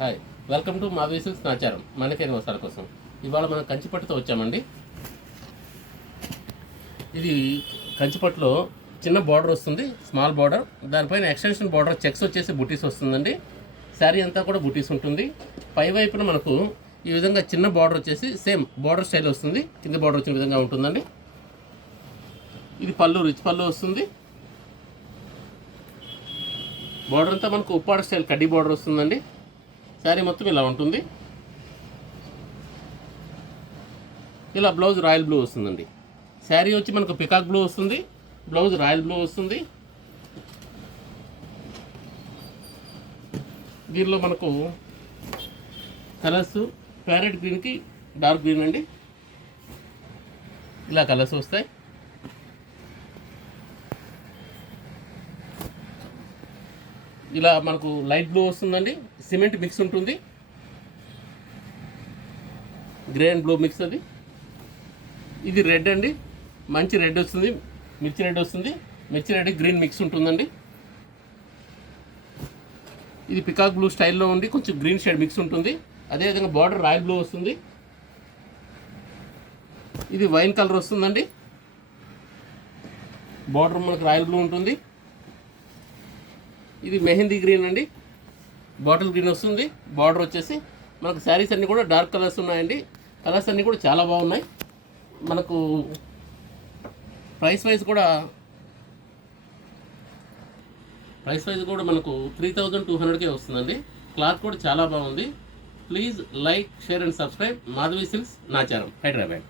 Hi, welcome to Madhavi silks Nacharam మనకేని వస్త్రాల కోసం. ఇవాళ మనం కంచిపట్టుతో వచ్చామండి. ఇది కంచిపట్టులో చిన్న బార్డర్ వస్తుంది, స్మాల్ బార్డర్. దానిపైన ఎక్స్టెన్షన్ బార్డర్ చెక్స్ వచ్చేసి బుటీస్ వస్తుందండి. శారీ అంతా కూడా బుటీస్ ఉంటుంది. పై వైపున మనకు ఈ విధంగా చిన్న బార్డర్ వచ్చేసి సేమ్ బార్డర్ స్టైల్ వస్తుంది, కింద బార్డర్ వచ్చిన విధంగా ఉంటుందండి. ఇది పళ్ళు, రిచ్ పళ్ళు వస్తుంది. బార్డర్ అంతా మనకు ఉప్పాడ స్టైల్ కడ్డీ బార్డర్ వస్తుందండి. శారీ మొత్తం ఇలా ఉంటుంది. ఇలా బ్లౌజ్ రాయల్ బ్లూ వస్తుందండి. శారీ వచ్చి మనకు పికాక్ బ్లూ వస్తుంది, బ్లౌజ్ రాయల్ బ్లూ వస్తుంది. దీనిలో మనకు కలర్స్ ప్యారెట్ గ్రీన్కి డార్క్ గ్రీన్ అండి, ఇలా కలర్స్ వస్తాయి. ఇలా మనకు లైట్ బ్లూ వస్తుందండి, సిమెంట్ మిక్స్ ఉంటుంది, గ్రే అండ్ బ్లూ మిక్స్. అది ఇది రెడ్ అండి, మంచి రెడ్ వస్తుంది, మిర్చి రెడ్ వస్తుంది, మిర్చి రెడ్ గ్రీన్ మిక్స్ ఉంటుందండి. ఇది పికాక్ బ్లూ స్టైల్లో ఉండి కొంచెం గ్రీన్ షేడ్ మిక్స్ ఉంటుంది. అదేవిధంగా బార్డర్ రాయల్ బ్లూ వస్తుంది. ఇది వైన్ కలర్ వస్తుందండి, బార్డర్ మనకు రాయల్ బ్లూ ఉంటుంది. ఇది మెహందీ గ్రీన్ అండి, బాటిల్ గ్రీన్ వస్తుంది. బార్డర్ వచ్చేసి మనకు శారీస్ అన్నీ కూడా డార్క్ కలర్స్ ఉన్నాయండి. కలర్స్ అన్నీ కూడా చాలా బాగున్నాయి. మనకు ప్రైస్ వైజ్ కూడా మనకు 3200కే వస్తుందండి. క్లాత్ కూడా చాలా బాగుంది. Please like, share and subscribe. Madhavi silks Nacharam, Hyderabad.